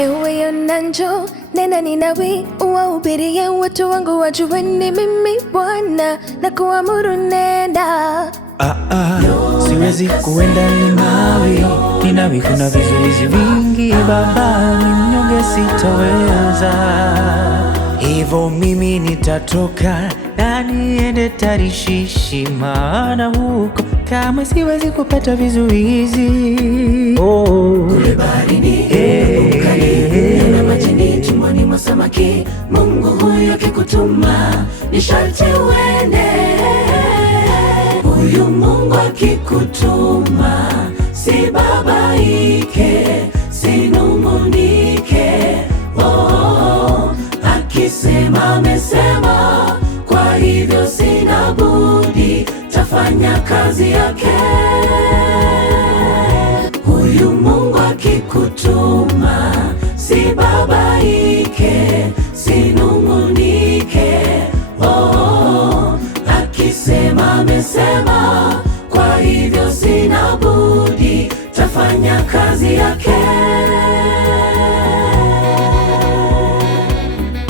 Ewe Yona njoo, nena Ninawi, uwahubirie watu wangu wajue ni mimi Bwana, na kuamuru nenda. Siwezi kuenda Ninawi, kuna vizuizi vingi Baba, mnyonge sitoweza. Hivyo mimi nitatoka na niende Tarishishi, maana huko kama siwezi kupata vizuizi. Kule baharini na majini, tumboni mwa samaki, Mungu huyu akikutuma ni sharti uende. Huyu Mungu akikutuma si babaike, sinungunike. Akisema amesema, kwa hivyo sina budi, tafanya kazi yake. Huyu Mungu akikutuma si babaike, sinungunike. Akisema amesema, kwa hivyo sina budi, tafanya kazi yake.